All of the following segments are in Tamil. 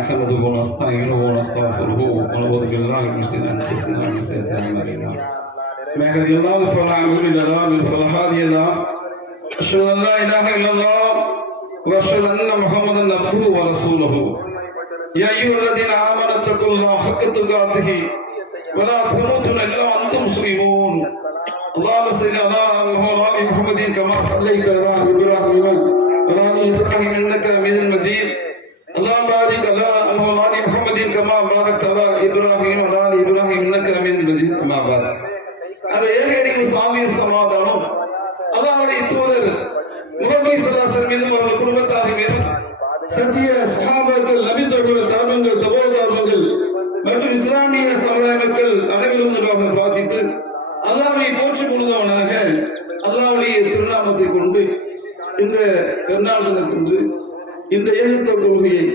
نحمده ونستعينه ونستغفره ونعوذ بالله من شرور انفسنا ومن سيئات اعمالنا من يهده الله فلا مضل له ومن فلا هادي له اشهد ان لا اله الا الله واشهد ان محمدا عبده ورسوله يا ايها الذين امنوا اتقوا الله حق تقاته ولا تموتن الا وانتم مسلمون اللهم صل على محمد كما صليت على ابراهيم وعلى ال ابراهيم انك حميد مجيد اللهم بارك على محمد كما باركت على ابراهيم وعلى ال ابراهيم انك حميد مجيد اما بعد அந்த ஏகரின் சாமி சமாதானம் அல்லாஹ்வுடைய தூதர் முஹம்மது ஸல்லல்லாஹு அலைஹி வஸல்லம் மீதும் அவர்கள் குடும்பத்தாரின் மீதும் சத்திய சஹாபாக்கள் நபித்தோழர்கள் தாபங்கள் தபோதாபங்கள் மற்றும் இஸ்லாமிய சமுதாய மக்கள் அனைவரும் பிரார்த்தித்து அல்லாஹ்வை போற்றி கொள்வதவனாக அல்லாஹ்வுடைய திருநாமத்தை கொண்டு இந்த பெருநாள் கொண்டு இந்த ஏகத்துவ கொள்கையை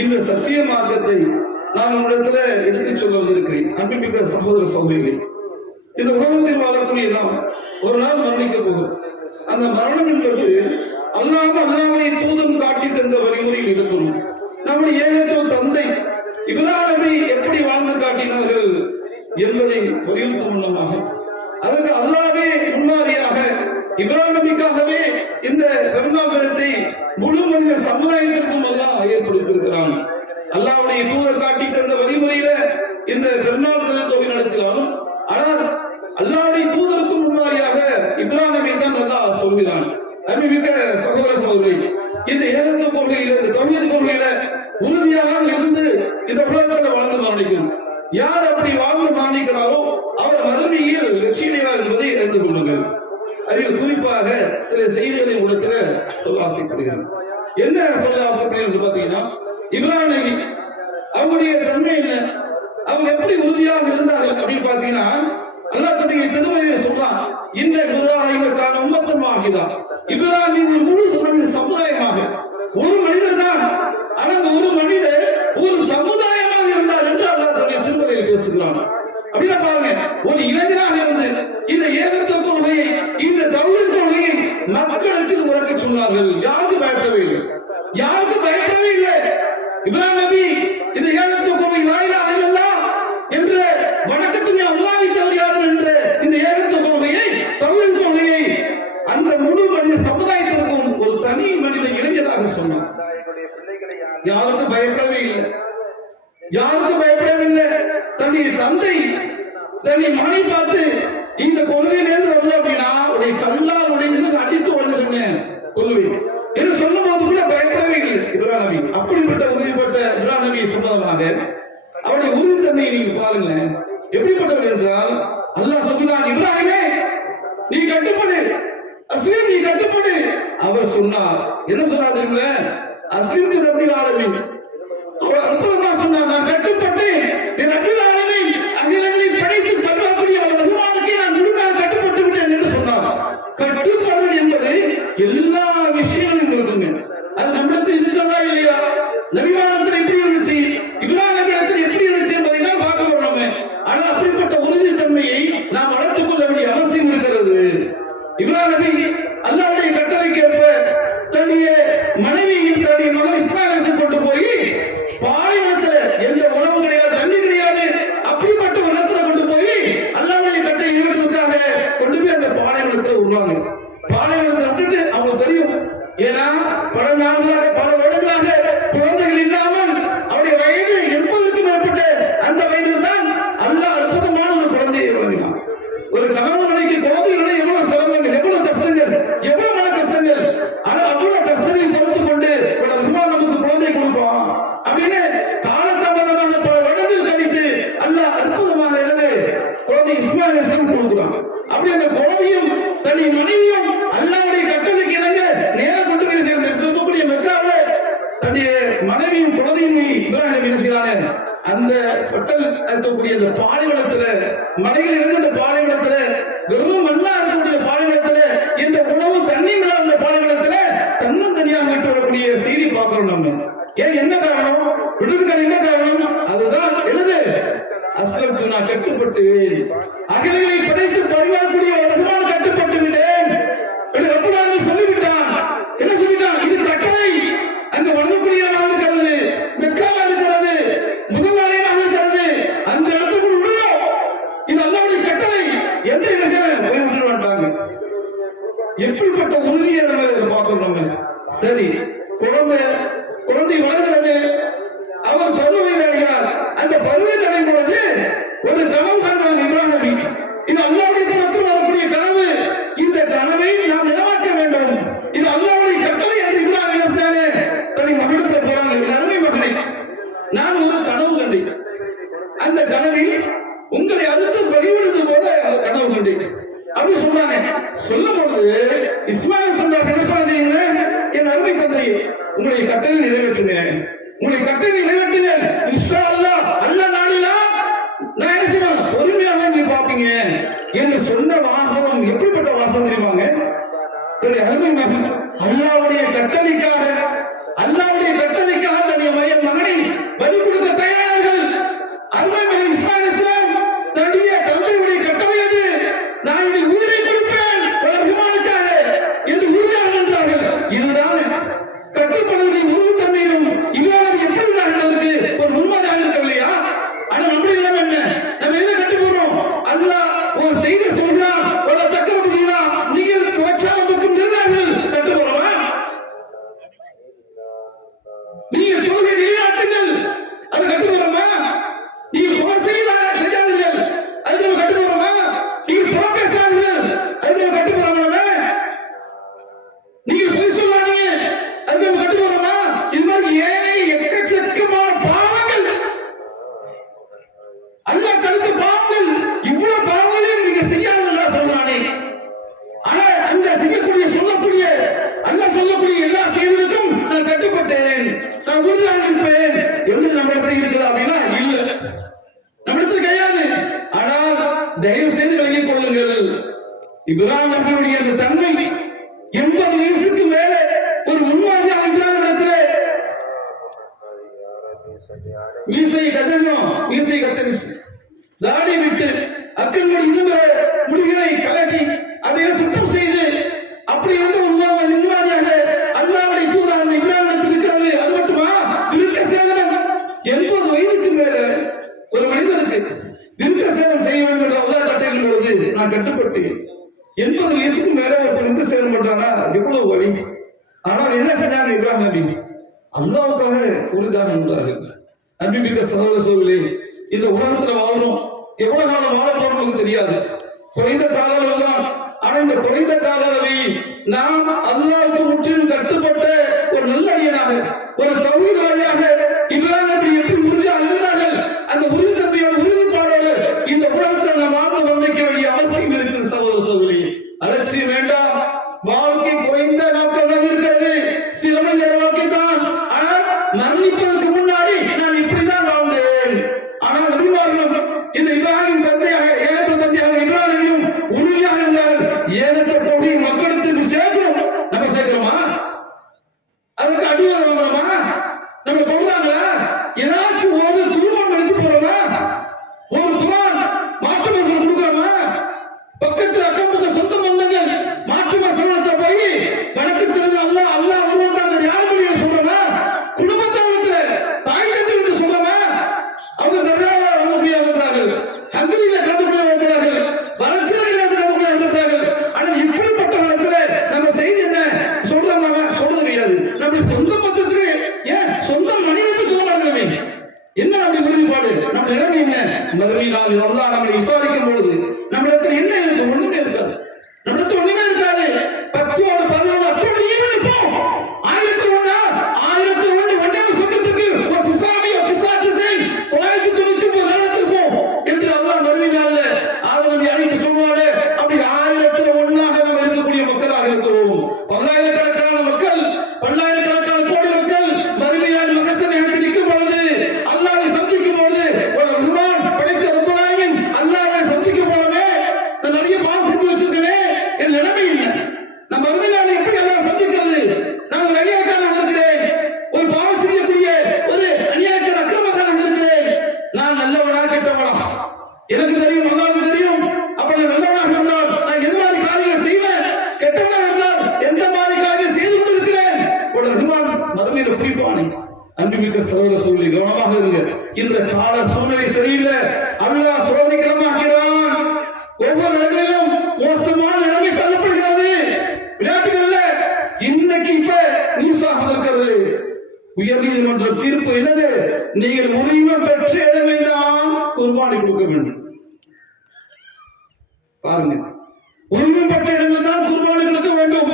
இந்த சத்திய மார்க்கத்தை நான் உங்களிடத்துல எடுத்துச் சொல்ல வந்திருக்கிறேன். அன்புமிக்க சகோதர சகோதரிகளே, இந்த உலகத்தில் வாழக்கூடிய நாம் ஒரு நாள் மரணிக்க போகும். அந்த மரணம் என்பது அல்லாஹ்வுடைய தூதன் காட்டி தந்த வழிமுறையில் இருக்கணும். நம்முடைய ஏகத்துவ தந்தை இப்ராஹிமை எப்படி வாழ்ந்து காட்டினார்கள் என்பதை வலியுறுத்தும் மூலமாக அதற்கு அல்லாஹ்வே முன்மாதிரியாக இப்ராஹிம் நபிக்காகவே இந்த பெருநாள் தினத்தை முழு மனித சமுதாயத்திற்கும் அல்லாஹ் ஏற்படுத்தியிருக்கிறான். அல்லாஹ்வுடைய தூதர் காட்டி தந்த வழிமுறையில இந்த பெருநாள் தினத்தை நடத்தினாலும் ஆனால் அல்லாஹ்வுடைய தூதருக்கு முன்மாதிரியாக இப்ராஹிமை தான் அல்லாஹ் சொல்கிறான். அன்புமிக்க சகோதர சகோதரி, இந்த ஏகத்துவ கொள்கையில இந்த தௌஹீத் கொள்கையில உறுதியாக இருந்து இந்த உலகத்தில் வாழ்ந்து மரணிக்கணும். யார் அப்படி வாழ்ந்து மரணிக்கிறாரோ அவர் மறுமையில் வெற்றியடைவார் என்பதை அறிந்து கொள்ளுங்கள். அதில் குறிப்பாக சில செய்திகளை உலகத்துல சொல்ல ஆசைப்படுகிறேன். என்ன சொல்ல ஆசைப்படுகிறேன் என்று பார்த்தீங்கன்னா, இப்ராஹிம் நபி அவருடைய தன்மை என்ன, அவங்க எப்படி உறுதியாக இருந்தார்கள் அப்படின்னு பார்த்தீங்கன்னா, அல்லாஹ் தன்னுடைய திருமறையை சொல்றான், இந்த இப்ராஹிமுக்கான உம்மத்தமாகிதான். இப்ராஹிம் ஒரு முழு மனித சமுதாயமாக ஒரு மனிதர் தான், ஆனால் ஒரு மனிதர் ஒரு சமுதாயமாக இருந்தார் என்று அல்லாஹ் தன்னுடைய திருமறையில் பேசுகிறான். அப்படின்னா பாருங்க, ஒரு இளைஞராக இருந்து இந்த ஏகத்துவ கொள்கையை இந்த தௌஹீத் கொள்கையை மக்களுக்கு உரைக்க சொன்னார்கள். யாருக்கும் பயப்படவே இல்லை, யாருக்கும் பயப்படவே இல்லை. இப்ராஹிம் நபி இந்த ஏகத்துவ கொள்கை லா இலாஹ இல்லல்லாஹ் என்ற வணக்கத்துக்கு அல்லாஹ்வை தவிர யாரும் என்ற இந்த ஏகத்துவ கொள்கையை தௌஹீத் கொள்கையை அந்த முழு மனித சமுதாயத்திற்கும் ஒரு தனி மனித இளைஞராக சொன்னார். யாருக்கும் பயப்படவே இல்லை, யாருக்கும் பயப்படவில்லை. தன்னுடைய தந்தை தன்னை மகனை பார்த்து இந்த கொள்கையிலேருந்து வரல அப்படின்னா உடைய கல்லால் உடைந்து அடித்து வந்துருங்க கொள்வேன் என்று சொன்ன போது கூட பயப்படவே இல்லை இப்ராஹிம் நபி. அப்படிப்பட்ட உறுதிப்பட்ட இப்ராஹிம் நபி சொன்னதாக அவருடைய உறுதித்தன்மையை நீங்க பாருங்க. எப்படிப்பட்டவர் என்றால் அல்லாஹ் சொல்கிறான், இப்ராஹிமே நீ கட்டுப்படு, அஸ்லீம் நீ கட்டுப்படு. அவர் சொன்னார், என்ன சொன்னார், அஸ்லீம் ரப்பில் ஆலமீன். அவர் அற்புதமா சொன்னார், நான் கட்டுப்பட்டு ரப்பில் ஆலமீன் அகிலங்களை படைத்து தரக்கூடிய ரஹ்மானுக்கு நான் முழுமையாக கட்டுப்பட்டு விட்டேன் என்று சொன்னார். கட்டுப்படுதல் என்பது எல்லா விஷயங்களும் இருக்குங்க. அது நம்மிடத்தில் இருக்கிறதா இல்லையா, நபிமானத்தில் எப்படி இருந்துச்சு, இப்ராஹிம் இடத்தில் எப்படி இருந்துச்சு என்பதை தான் பார்க்க போறோம். ஆனா அப்படிப்பட்ட உறுதித்தன்மையை நாம் வளர்த்துக் கொள்ள வேண்டிய அவசியம் இருக்கிறது. இப்ராஹிம் நபி அல்லாஹ்வுடைய கட்டளைக்கு ஏற்ப தன்னுடைய மனைவியும் தன்னுடைய மகன் இஸ்மாயிலை கொண்டு போய் பாலைவனத்துல எந்த உணவு கிடையாது, தண்ணி கிடையாது, அப்படிப்பட்ட ஒரு இடத்துல கொண்டு போய் அல்லாஹ்வுடைய கட்டளை நிறைவேற்றுவதற்காக கொண்டு போய் அந்த பாலைவனத்துல விடுவாங்க. பாலைவனத்தை விட்டுட்டு அவங்களுக்கு தெரியும், ஏன்னா பல நாட்களாக பல வருடங்களாக குழந்தைகள் இல்லாமல் அவருடைய வயது 80க்கும் மேற்பட்ட அந்த வயதில் தான் அல்லாஹ் அற்புதமான ஒரு குழந்தையை வழங்கினான். ஒரு கணவன் மனைவிக்கு குழந்தைகளை எவ்வளவு சிரமங்கள், எவ்வளவு கஷ்டங்கள், எவ்வளவு மன கஷ்டங்கள், ஆனா அவ்வளவு கஷ்டங்களை கொடுத்து கொண்டு நமக்கு குழந்தை கொடுப்போம் அப்படின்னு காலதாமதமாக பல வருடங்கள் கழித்து அல்லாஹ் அற்புதமாக இருந்து குழந்தை இஸ்மாயில் கொடுக்குறாங்க. அப்படி அந்த குழந்தையும் தன்னுடைய மனைவியும் அல்லாஹ்வுடைய கட்டளைக்கு இணங்க நேரம் கொண்டு போய் சேர்ந்திருக்கக்கூடிய மெக்காவில் தன்னுடைய மனைவியும் குழந்தையும் இப்ராஹிம் நபி என்ன செய்றாங்க, அந்த பட்டல் இருக்கக்கூடிய அந்த பாலைவனத்துல மலையில் இருந்து அந்த பாலைவனத்துல வெறும் மண்ணா இருக்கக்கூடிய பாலைவனத்துல இந்த உணவு தண்ணீர் அந்த பாலைவனத்துல தன்னந்தனியாக விட்டு வரக்கூடிய செய்தி பார்க்கிறோம் நம்ம. ஏன், என்ன காரணம், விடுதலுக்கு என்ன காரணம், அதுதான் எழுது அஸ்லம்து, நான் கட்டுப்பட்டு அகிலங்களை படைத்து பரிமாறக்கூடிய ரஹ்மான் கட்டுப்பட்டு விட்டேன் என்று ரப்பல் சொல்லிவிட்டான். என்ன சொல்லிட்டான், இது கட்டளை. அங்க வணங்கக்கூடிய மெக்காவா இருக்கிற குழந்தை வளர்கிறது. அவர் பருவ வயது அடைகிறார். அந்த பருவத்தை அடையும் பொழுது ஒரு கனவு காண்கிறார் இப்ராஹிம் நபி. இது அல்லாஹ்வுடைய புறத்தில் வரக்கூடிய கனவு. இந்த கனவை நாம் நினைவாக்க வேண்டும். இது அல்லாஹ்வுடைய கட்டளை என்று இப்ராஹிம் நினைச்சாரு. தனி மகளிடத்தில் போறாங்க. என் அருமை மகனே, நான் ஒரு கனவு கண்டேன். அந்த கனவில் உங்களை அறுத்து பலிவிடுவது போல அந்த கனவு கண்டேன் அப்படி சொன்னாங்க. சொல்லும் பொழுது இஸ்மாயில் சொன்னார், என்ன சொன்னீங்க? என் அருமை தந்தையே, உங்களுடைய கட்டளை நிறைவேற்றுங்க, உங்களுடைய கட்டளை நிறைவேற்றுங்க. இன்ஷா அல்லாஹ் அல்லாஹ் நாளிலா நான் என்ன செய்வேன், பொறுமையாக நீ பாப்பீங்க என்று சொன்ன வாசகம் எப்படிப்பட்ட வாசகம் தெரியுமாங்க? அருமை மகன் அல்லாஹ்வுடைய கட்டளைக்காக தன்னுடைய மகனை பலி கொடுக்க தயாரார்கள். அருமை மகன் இஸ்மாயில் இஸ்லாம் தன்னுடைய தந்தையுடைய கட்டளை அது. நான் உயிரை கொடுப்பேன் ரஹ்மானுக்காக என்று உறுதியாக நின்றார்கள். இதுதான் கட்டுப்படுவதின் உறுதி தன்மையிலும் இவ்வாறு எப்படி நடந்தது ஒரு முன்மாதிரியாக இருக்கவில்லையா? ஆனா நம்முடைய இல்லாம என்ன, நம்ம எதை கட்டு போறோம்? அல்லாஹ் ஒரு செய்தி சொல்றா, ஒரு தக்கர முடியுதா, நீங்கள் வச்சாலும் இருந்தார்கள் கட்டு போறோமா? நீங்க தொழுகை நிலையாட்டுங்கள், அது கட்டு போறோமா? நீங்க கொலை செய்யாதீர்கள், அது நம்ம கட்டு போறோமா? நீங்க புற பேசாதீர்கள், அது நம்ம கட்டு போறோமா? நீங்க பொய் சொல்லாதீங்க, அது நம்ம கட்டு போறோமா? இது மாதிரி ஏழை எக்கச்சக்கமான பாவங்கள் அல்லாஹ் தடுத்த பாவங்கள். இவ்வளவு பாவங்களையும் நீங்க செய்யாதீங்களா சொல்றானே. ஆனா அந்த செய்யக்கூடிய சொல்லக்கூடிய அல்லாஹ் சொல்லக்கூடிய எல்லா செய்திகளுக்கும் நான் கட்டுப்பட்டேன், நான் உறுதியாக இருப்பேன் என்று நம்மிடத்தில் இருக்குது அப்படின்னா இல்ல, நம்மிடத்தில் கிடையாது. ஆனால் தயவு செய்து விளங்கிக் கொள்ளுங்கள், இப்ராஹிம் நபியுடைய அந்த தன்மை 80 வயசுக்கு மேல ஒரு முன்மாதிரியாக இப்ராஹிம் இடத்துல மீசை கத்தரி தாடி விட்டு அக்கல் முடிகளை கலட்டி அதை சுத்தம் செய்து அப்படி இருந்த முன்மாதிரியாக அல்லாஹ்வுடைய தூதர் இப்ராஹிம் இருக்கிறது. அது மட்டுமா, விருத்த சேதனம் 80 வயதுக்கு மேல ஒரு மனிதனுக்கு விருத்த சேதனம் செய்ய வேண்டும் என்று அல்லாஹ் கட்டளையிடும் பொழுது நான் கட்டுப்பட்டேன். 80 வயசுக்கு மேல ஒருத்தர் விருத்த சேதனம் பண்றானா எவ்வளவு வழி. ஆனால் என்ன செஞ்சாங்க இப்ராஹிம் நபி? அல்லாஹ்வுக்காக உறுதியாக நின்றார்கள். நபிமிக்க சகோதர சகோதரிகளே, இந்த உலகத்துல வாழணும், எவ்வளவு காலம் வாழ போறோம் தெரியாது, குறைந்த கால அளவு தான். ஆனா இந்த குறைந்த கால அளவை நாம் அல்லாஹ்வுக்கு முற்றிலும் கட்டுப்பட்ட ஒரு நல்லடியனாக, ஒரு தௌஹீத்வாதியாக இப்ராஹிம் நபி எப்படி உறுதியாக இருந்தார்கள், அந்த உறுதி தன்மையோட உறுதிப்பாடோடு இந்த உலகத்தை நாம் வாழ்ந்து வந்திருக்க வேண்டிய அவசியம் இருக்குது. சகோதர சகோதரி, அலட்சியம் வேண்டாம். வாழ்க்கை குறைந்த நாட்கள் தான் இருக்கிறது, சில மணி நேர வாழ்க்கை தான். ஆனால் மரணிப்பதற்கு முன்னாடி நான் இப்படிதான் வாழ்ந்தேன். ஆனால் நபிமார்களும் இந்த இப்ராஹிம் தந்தையாக இப்ராஹிம் உறுதியாக இருந்தால் ஏகத்தை போடி மக்களுக்கு சேர்க்கிறோம். நம்ம சேர்க்கிறோமா? அதுக்கு அடிவாத வாங்குறோமா? நம்ம போறாங்களா? ஏதாச்சும் ஒரு துருவம் எடுத்து போறோமா? ஒரு குர்ஆன் மாற்று வசனம் கொடுக்குறோமா? பக்கத்துல அக்கம் பக்கம் சொந்த பந்தங்கள் மாற்று வசனத்தை போய் கணக்கு தெரிஞ்ச அல்லாஹ் ஒருவன் தான் யார் மொழியை சொல்றோமா? குடும்பத்தாளத்துல தாய் தந்தை சொல்றோமா? அவங்க தர்காவா இருக்கிறார்கள், ஹங்கரியில கலந்துக்கூடிய இருக்கிறார்கள், வளர்ச்சியில கலந்துக்கூடிய இருக்கிறார்கள். ஆனா இப்படிப்பட்ட இடத்துல நம்ம செய்தி என்ன சொல்றோமா? சொல்றது கிடையாது. நம்முடைய சொந்த பந்தத்துக்கு ஏன் சொந்த மனைவிக்கு சொல்ல மாட்டேங்கிறமே, என்ன நம்முடைய உறுதிப்பாடு, நம்ம நிலைமை என்ன? மறுமை நாள் அல்லாஹ் நம்மளை விசாரிக்கும் பொழுது நம்மிடத்தில் என்ன இருக்கு? ஒண்ணுமே இருக்காது. நம்மிடத்தில் ஒண்ணுமே இருக்காது. 10ஓடு 11 அப்போது ஈடுபடுப்போம். 1001 ஒன்றே சொல்றதுக்கு ஒரு திசாமி திசாத்து செய் 999 நடத்திருப்போம் என்று அல்லாஹ் மறுமை நாள்ல ஆதம் அழைத்து சொல்வாரு. அப்படி 1001ஆக நம்ம இருக்கக்கூடிய மக்களாக இருக்கிறோம். பல்லாயிரக்கணக்கான மக்கள், பல்லாயிரக்கணக்கான கோடி மக்கள் மறுமையால் மகசர் இடத்தில் நிற்கும் பொழுது, அல்லாஹ்வை சந்திக்கும் பொழுது, ஒரு ரஹ்மான் படைத்த ரப்பலாயின் அல்லாஹ்வை சந்திக்கும் பொழுது நான் நிறைய பாவம் செஞ்சு வச்சிருக்கேன், என் நிலைமை இல்லை. நம்ம மறுமையால் எப்படி எல்லாம் சந்திக்கிறது? நான் அநியாயக்காரன் இருக்கிறேன், ஒரு பாவம் செய்யக்கூடிய ஒரு அநியாயக்கார அக்கிரமக்காரன் இருக்கிறேன். நான் நல்லவனா கெட்டவனா எனக்கு தெரியும், அல்லாஹ்வுக்கு தெரியும். அப்ப நான் நல்லவனாக இருந்தால் நான் எது மாதிரி காரியங்கள் செய்வேன், கெட்டவனாக இருந்தால் எந்த மாதிரி காரியம் செய்து கொண்டிருக்கிறேன். ஒரு ரஹ்மான் மறுமையில பிடிப்பானே. அன்புமிக்க சகோதர சகோதரி, கவனமாக இருங்க. இந்த கால சூழ்நிலை சரியில்லை. அல்லாஹ் சோதனைக்கிடமாகிறான். ஒவ்வொரு இடங்களிலும் மோசமான நிலைமை தள்ளப்படுகிறது. விளையாட்டுகள்ல இன்னைக்கு இப்ப நியூஸாக இருக்கிறது, உயர் நீதிமன்ற தீர்ப்பு என்னது? நீங்கள் உரிமை பெற்ற இடமெல்லாம் குர்பானி கொடுக்க வேண்டும். பாருங்க, உரிமை பெற்ற இடங்கள் தான் குர்பானி கொடுக்க வேண்டும்.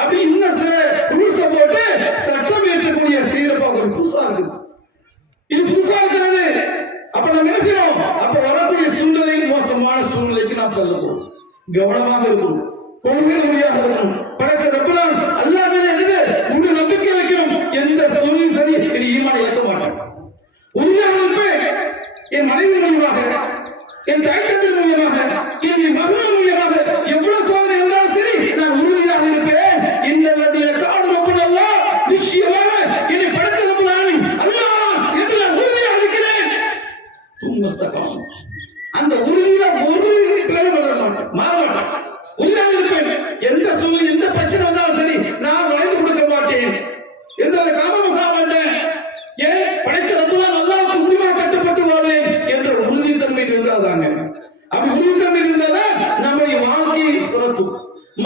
அப்படி இன்னும் சில ரூல்ஸ் போட்டு சட்டம் ஏற்றக்கூடிய சீரப்பாக புதுசா இருக்குது. இது புதுசா இருக்கிறது. அப்ப நம்ம என்ன செய்யறோம்? அப்ப வரக்கூடிய சூழ்நிலை மோசமான சூழ்நிலைக்கு நாம் தள்ளப்போம். கவனமாக இருக்கணும், கொள்கை மொழியாக இருக்கணும். படைச்ச ரப்பனான் அல்லாஹ் மேல என்னது முழு நம்பிக்கை வைக்கணும். எந்த சூழ்நிலையும் சரி என் ஈமானை இழக்க மாட்டேன். உறுதியாக இருப்பேன். என் மனைவி மூலியமாக, என் தாய் தந்தை மூலியமாக, என் மகன் மூலியமாக எவ்வளவு சோதனை இருந்தாலும் சரி நான் உறுதியாக இருப்பேன். இந்த காடு ரப்பன் அல்லாஹ் நிச்சயமாக என்னை படைத்த ரப்பனான் அல்லாஹ் என்று நான் உறுதியாக இருக்கிறேன். அந்த உறுதியில ஒரு பிழை மாற மாட்டேன். உறுதியாக இருப்பேன். எந்த சூழ்நிலை எந்த பிரச்சனை வந்தாலும் சரி நான் வளைந்து கொடுக்க மாட்டேன். எந்த காரணமும் சாக மாட்டேன். ஏன் படைத்த ரப்பனான் அல்லாஹ்வுக்கு முழுமையாக கட்டுப்பட்டு வாழ்வேன் என்ற உறுதித்தன்மை இருந்தாதாங்க. அப்படி உறுதித்தன்மை இருந்தாதான் நம்முடைய வாழ்க்கை சிறக்கும்.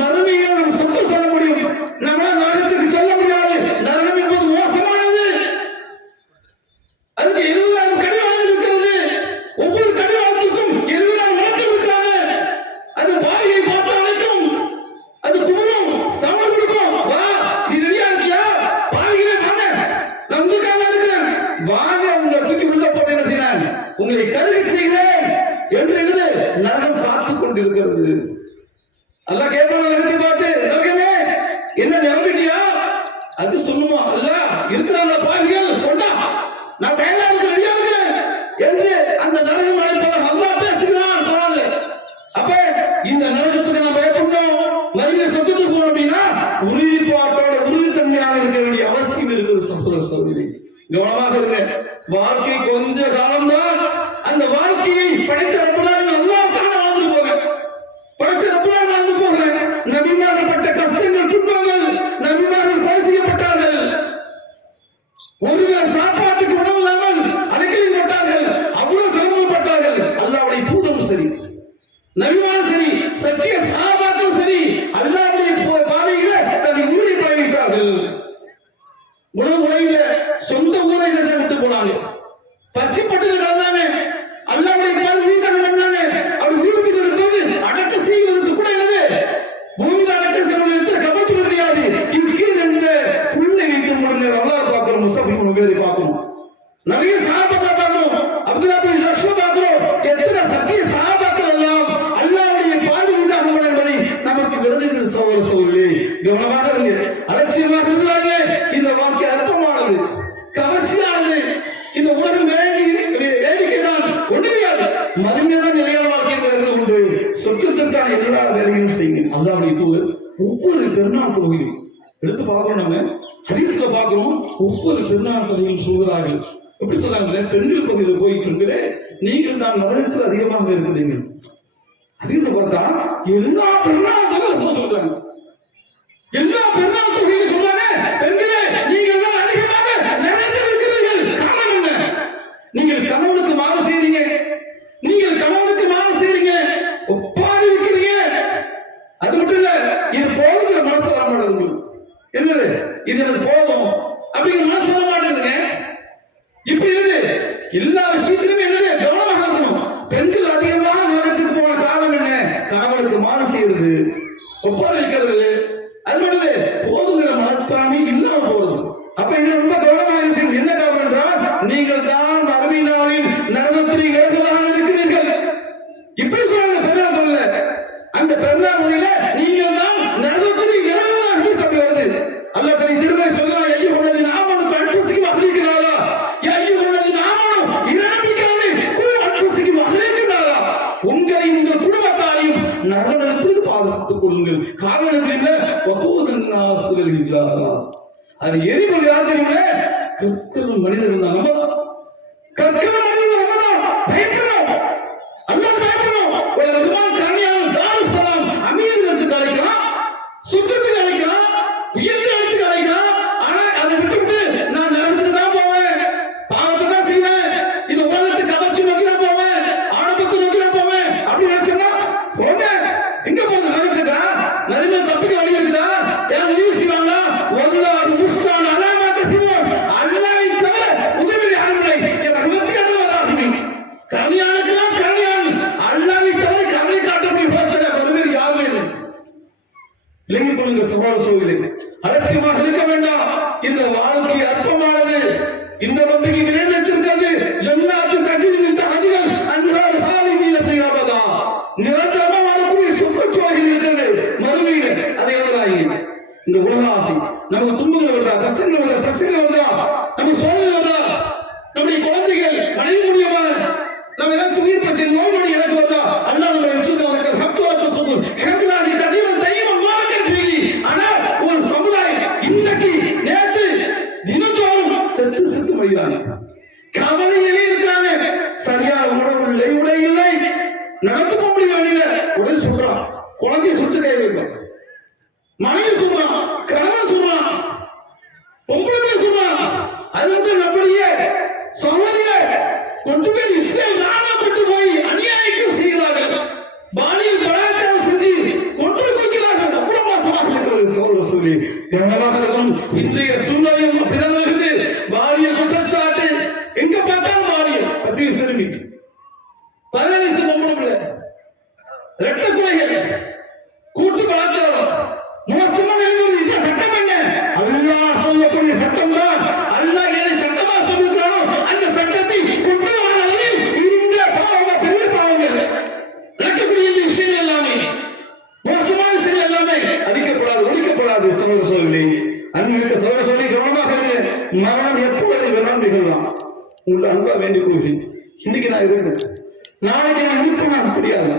மறுமையை நாம் சொத்து சொல்ல முடியும். நம்மளால் நரகத்துக்கு செல்ல முடியாது. நரகம் என்பது மோசமானது. அதுக்கு 70,000 கடிவாளம் இருக்கிறது. ஒவ்வொரு கடிவாளத்துக்கும் 70,000 வழக்கம் இருக்கிறாங்க. அது பாவியை பார்த்து அழைக்கும். அது குமரும் சமம் கொடுக்கும். வா, நீ ரெடியா இருக்கியா? பாவிகளே வாங்க, நான் உங்களுக்காக இருக்கிறேன். வாங்க, உங்களை தூக்கி உள்ள போட்டு என்ன செய்யறேன்? உங்களை கருகி செய்கிறேன் என்று எழுது. நரகம் பார்த்துக் கொண்டிருக்கிறது. அல்லாஹ் கேட்பான் நரகத்தை பார்த்து, நரகமே என்ன நிரம்பிட்டியா? அது சொல்லுமா, அல்லாஹ் இருக்கிறாங்க பாவிகள் கொண்டா, நான் தயாரா இருக்க ரெடியா இருக்கிறேன் என்று அந்த நரகம் அழைப்பதாக அல்லாஹ் பேசுகிறான் குர்ஆன்ல. அப்ப இந்த நரகத்துக்கு நாம் பயப்படணும். மறுமையில சொத்துக்கு போறோம் அப்படின்னா உறுதிப்பாட்டோட உறுதித்தன்மையாக இருக்க வேண்டிய அவசியம் இருக்குது. சகோதர சகோதரி, கவனமாக இருங்க. வாழ்க்கை கொஞ்ச காலம்தான். அந்த வாழ்க்கையை படைத்த ரப்பனான் அல்லாஹ்வுக்காக வாழ்ந்து போங்க. படைச்ச ரப்பனான் வாழ்ந்து போங்க. நபிமார்கள் பட்ட கஷ்டங்கள், துன்பங்கள், நபிமார்கள் கொலை செய்யப்பட்டார்கள். ஒருவர் சாப்பாட்டுக்கு உணவு இல்லாமல் அழைக்கப்பட்டார்கள். அவ்வளவு சிரமப்பட்டார்கள். அல்லாஹ்வுடைய தூதரும் சரி, நபிமாரும் சரி, சத்திய சஹாபாக்களும் சரி, அல்லாஹ்வுடைய பாதையில தன்னை ஊழி பழகிட்டார்கள். உணவு உலகில சொந்த ஊரை விட்டு போனாங்க. பசிப்பட்டது கலந்தாங்க. அல்லாஹ்வுடைய பாதை வீட்டாக பண்ணாங்க. அப்படி வீட்டு மீது இருக்கும்போது அடக்க செய்வதற்கு கூட என்னது பூமியில் அடக்க செய்வதற்கு கபத்து முடியாது. இது கீழே இருந்த புல்லை வைத்து முடிஞ்ச அல்லாஹ் பார்க்கிறோம். முஸஃபின் பேரை பார்க்கிறோம். நிறைய சஹாபாக்கள் பார்க்கிறோம். அப்துல்லாஹ் பின் ஜஹ்ஷ் பார்க்கிறோம். எத்தனை சத்திய சஹாபாக்கள் எல்லாம் அல்லாஹ்வுடைய பாதை வீட்டாக பண்ண என்பதை நமக்கு விளங்குகிறது. சகோதர சகோதரிகளே, கவனமாக இருங்க. அலட்சியமாக இருந்தாங்க. இந்த வாழ்க்கை அற்பமானது, கவர்ச்சியானது. இந்த உலகம் வேடிக்கைதான், ஒன்றுமையாது. மறுமைதான் நிலையான வாழ்க்கை என்பது உண்டு. சொர்க்கத்திற்கான எல்லா வேலையும் செய்யுங்க. அல்லாஹ்வுடைய தூதர் ஒவ்வொரு பெருநாள் தொழுகையும் எடுத்து பார்க்கிறோம். நம்ம ஹதீஸ்ல பார்க்கிறோம். ஒவ்வொரு பெருநாள் தொழுகையும் சொல்கிறார்கள். எப்படி சொல்றாங்க? பெண்கள் பகுதியில் போய்கிட்டு நீங்கள் தான் நரகத்தில் அதிகமாக இருக்கிறீங்க. ஹதீஸ பார்த்தா எல்லா பெருநாள் தொழுகையும் சொல்றாங்க. எல்லா பெருநாள் தொழுகையும் சொல்றாங்க, பெண்களே நீங்கள் தான் அதிகமாக நரகத்தில் இருக்கிறீர்கள். காரணம் என்ன? நீங்கள் கணவனுக்கு மாறு செய்றீங்க. நீங்கள் கணவனுக்கு மாறு செய்றீங்க. ஒப்பாரி இருக்கிறீங்க. அது மட்டும் இல்ல, இது போதுங்கிற மனசு வர மாட்டேங்குது. என்னது இது? எனக்கு போதும் அப்படிங்கிற மனசு வர மாட்டேங்குதுங்க. இப்படி இருக்குது. எல்லா விஷயத்திலும் என்னது கவனமாக இருக்கணும். பெண்கள் அதிகமாக நரகத்துக்கு போன காரணம் என்ன? கணவனுக்கு மாறு செய்யறது, ஒப்பாரி வைக்கிறது. அது மட்டும் போதுங்கிற மனப்பான்மை இல்லாம போறது. அப்ப இது ரொம்ப கவனமாக இருக்கு. என்ன காரணம் என்றால் நீங்கள் தான் மறுமை நாளில் நரகத்தில் இறங்குவதாக இருக்கிறீர்கள். இப்படி சொல்றாங்க பெருநாள் சொல்ல. அந்த பெருநாள் முறையில நீங்கள் தான் நரகத்தில் இறங்குவதாக சொல்லி வருது. அல்லாஹ் தனி திருமறை சொல்றான், ஐயோ உள்ளது நாமனுக்கு அன்புசிக்கு மகளிக்கிறாரா, ஐயோ உள்ளது நாமனும் இறப்பிக்கிறது அன்புசிக்கு மகளிக்கிறாரா. உங்களை உங்கள் குடும்பத்தாரையும் நரகத்தில் பாதுகாத்துக் கொள்ளுங்கள். காரணம் என்ன? வகூதன்னாசுல் ஹிஜாரா. அது எரிபொருள் யார் தெரியுமா? கற்களும் மனிதர்கள் தான். நம்ம கற்களும் மனிதர்கள் நம்ம தான். பயப்படணும். அல்லாஹ் பயப்படணும். ஒரு ரஹ்மான் கருணையாளன் தாருஸ்ஸலாம் அமீருக்கு அழைக்கலாம், சுற்றத்துக்கு அழைக்கலாம், உயர்ந்தத்துக்கு அழைக்கலாம். ஆனா அதை விட்டுவிட்டு நான் நரகத்துக்கு தான் போவேன், பாவத்தை தான் செய்வேன், இது உலகத்துக்கு கவர்ச்சி நோக்கி தான் போவேன், ஆடம்பத்தை நோக்கி தான் போவேன் அப்படின்னு நினைச்சா போங்க. எங்க போகுது? நரகத்துக்கா? மறுமையில தப்பிக்க வழி இருக்குதா? யாரும் உதவி செய்வாங்க? ஒரு முஸ்தான் அலாமத்தை செய்வோம். இந்த நம்பிக்கை நிறைவேற்றிருக்கிறது. ஜன்னாத்து தஜ்ரி மின் தஹ்திஹா அன்ஹார் ஹாலிதீன ஃபீஹா அபதா. நிரந்தரமா வரக்கூடிய சுற்றுச்சூழல் இருக்கிறது மறுமையில. அதை எழுதுறாங்க. இந்த உலக ஆசை நமக்கு துன்பங்கள் வருதா, கஷ்டங்கள் வருதா, பிரச்சனைகள் வருதா, நமக்கு சோதனை வருதா, நம்முடைய குழந்தைகள் மனைவி மூலியமா நம்ம ஏதாச்சும் உயிர் பிரச்சனை நோய் நொடி ஏதாச்சும் வருதா, அல்லாஹ் நம்மளை வச்சிருக்காங்க. ஹப்துல்லாஹ் சொல்லும் ஹஜ்லானி ததீரன் தையீபன் முபாரக்கன் ஃபீஹி. ஆனா ஒரு சமுதாயம் இன்னைக்கு நேத்து தினந்தோறும் செத்து மடிறாங்க. கவலையிலே இருக்காங்க. சரியான உணவு இல்லை, உடை இல்லை, நடந்து போக முடியல. உடனே சொல்றான், குழந்தைய சுட்டு கை வைக்கும், மனைவி சொல்றான், கணவன் சொல்றான், பொம்பளை சொல்றான். அது மட்டும் நம்முடைய சகோதரிய கொண்டு போய் இஸ்ரேல் கொண்டு போய் அநியாயம் செய்கிறார்கள். பாலியல் பலாத்காரம் செஞ்சு கொன்று குவிக்கிறார்கள். அவ்வளவு மோசமாக இருக்கிறது சொல்லி கவனமாக இருக்கும். இன்றைய சூழ்நிலையும் அப்படிதான் இருக்குது. பாலியல் குற்றச்சாட்டு எங்க பார்த்தாலும் பாலியல் 10 வயசு சிறுமி, 15 வயசு பொம்பளை, இரட்டை குலைகள், கூட்டு பலாத்காரம், மோசமான சட்டம் என்ன? அல்லாஹ் சொல்லக்கூடிய சட்டம் தான். அல்லாஹ் எதை சட்டமா சொல்லிருக்கானோ அந்த சட்டத்தை கொண்டு வராமல் இந்த பாவம் பெரிய பாவங்கள் நடக்கக்கூடிய இந்த விஷயங்கள் எல்லாமே மோசமான விஷயங்கள் எல்லாமே அடிக்கப்படாது, ஒழிக்கப்படாது. சகோதர சகோதரி, அன்பிற்கு சகோதர சகோதரி கவனமாக இருங்க. மரணம் எப்பொழுது வேணாலும் நிகழலாம். உங்கள்ட்ட அன்பா வேண்டிக் கொள்கிறேன். இன்னைக்கு நான் இருக்கேன், நாளைக்கு நான் இருப்பேனா தெரியாது.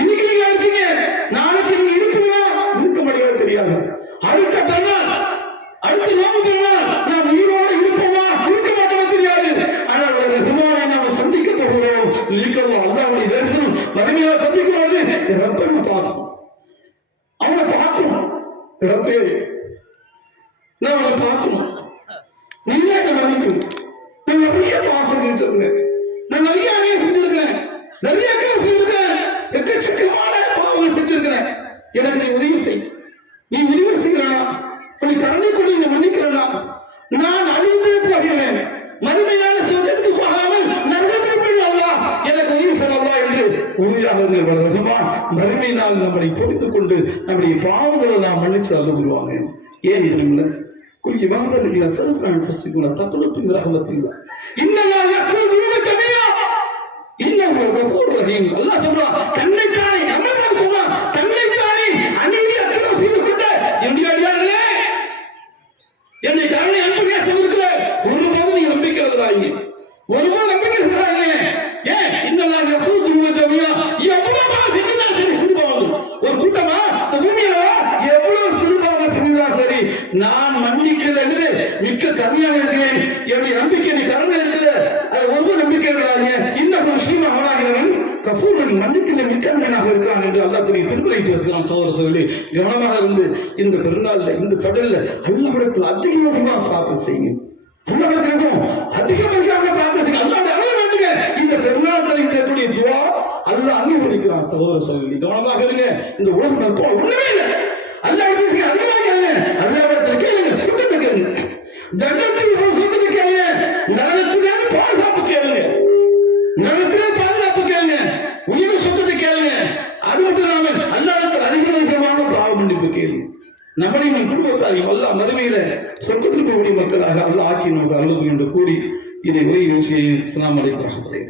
இன்னைக்கு நீங்க இருக்கீங்க, நாளைக்கு நீங்க இருப்பீங்களா இருக்க முடியாது தெரியாது. அடுத்த பெருநாள், அடுத்த நோம்பு பெருநாள் நாம் உயிரோடு இருப்போமா இருக்க மாட்டோமா தெரியாது. ஆனால் ரஹ்மானை நாம் சந்திக்க போகிறோம். இருக்கிறோம் அல்லாஹ்வுடைய தரிசனம் மறுமையாக சந்திக்கும் பொழுது ரப்பை பார்க்கணும், அவனை பார்க்கணும். ரப்பே நான் அவனை பார்க்கணும், நீங்க மன்னிக்கும். நான் நிறைய பாசம் செஞ்சிருக்கிறேன், நான் நிறைய அநியாயம் செஞ்சிருக்கிறேன், நிறைய அக்கிரமம் செஞ்சிருக்கிறேன், எக்கச்சக்கமான பாவங்கள் செஞ்சிருக்கிறேன். எனக்கு நீ உதவி செய். நீ உதவி செய்யறா, உன்னை கருணை கொண்டு நீ மன்னிக்கிறா, நான் அழிந்தே போகிறேன், மறுமையான சொர்க்கத்துக்கு போகாமல் நரகத்துக்கு போய்விடுவா, எனக்கு உதவி செய்வா என்று உறுதியாக ரஹ்மான் மறுமை நாள் நம்மை பொறுத்துக் கொண்டு நம்முடைய பாவங்களை நாம் மன்னிச்சு அழுகுவாங்க. ஏன் தெரியுமில்ல? குல்கி வாதல்ல சர்ஃபன் ஃபஸ்ஸிகுன தக்லத்து ரஹ்மத்தில்லா இன்னல்லாஹ் யக்ஃபிரு துனூப ஜமீஆ இன்னஹு கஃபூர் ரஹீம். அல்லாஹ் சொல்றான், தன்னை தானே அல்லாஹ் சொல்றான், தன்னை தானே அநீதி அக்கிரமம் செய்து கொண்ட என்னுடைய அடியார்களே, என்னுடைய கருணை அன்பு நேசம் இருக்குல்ல, ஒருபோதும் நீ நம்பிக்கை எழுதுறாங்க, ஒருபோதும் நம்பிக்கை எழுதுறாங்க. ஏன்? இன்னல்லாஹ் யக்ஃபிரு துனூப ஜமீஆ. எவ்வளவு பாவம் செஞ்சா சரி, சிறுபாவம் ஒரு கூட்டமா இந்த பூமியில எவ்வளவு சிறுபாவம் செஞ்சா சரி, நான் மன்னிக்கிறது என்று மிக்க கம்மியாக இருக்கிறேன். என்னுடைய நம்பிக்கை நீ கருணை இருக்குது, அது ஒருவர் நம்பிக்கை இருக்கிறாங்க. இன்னும் முஸ்லீம் அவனாகிறவன் கஃபூரன் மன்னிக்கிற மிக்கவனாக இருக்கிறான் என்று அல்லாஹ் திருக்குறளை பேசுகிறான். சகோதர சகோதரி, கவனமாக இருந்து இந்த பெருநாள்ல இந்த கடல்ல அல்லாஹ்விடத்தில் அதிகமாக பார்த்து செய்யுங்க. அல்லாஹ்விடத்தில் அதிகமாக பார்த்து செய்யுங்க. அல்லாஹ்வுடைய அருள் வேண்டுங்க. இந்த பெருநாள்ல இருக்கக்கூடிய துஆ அல்லாஹ் அங்கீகரிக்கிறான். சகோதர சகோதரி, கவனமாக இருங்க. இந்த உலகம் இருப்போம் ஒண்ணுமே இல்லை. அல்லாஹ்விடத்தில் அதிகமாக கேளுங்க, அல்லாஹ்விடத்தில் கேளுங்க, சுத்தத்தை கேளுங்க, ஜன்னத்தில் சுத்தத்தை கேளுங்க, நரகத்திலே பாதுகாப்பு கேளுங்க, நரகத்திலே பாதுகாப்பு கேளுங்க, உயிர் சுத்தத்தை கேளுங்க. அது மட்டும் இல்லாமல் அல்லாஹ்விடத்தில் அதிகமாக பாவ மன்னிப்பு கேளுங்க. நம்மளையும் நம் குடும்பத்தாரையும் அல்லாஹ் மறுமையில சொர்க்கத்திற்கு கூடிய மக்களாக அல்லாஹ் ஆக்கி நமக்கு அருள் என்று கூறி இதை உரை விஷயம் இஸ்லாம் அலைக்கும் வரஹ்மத்துல்லாஹி.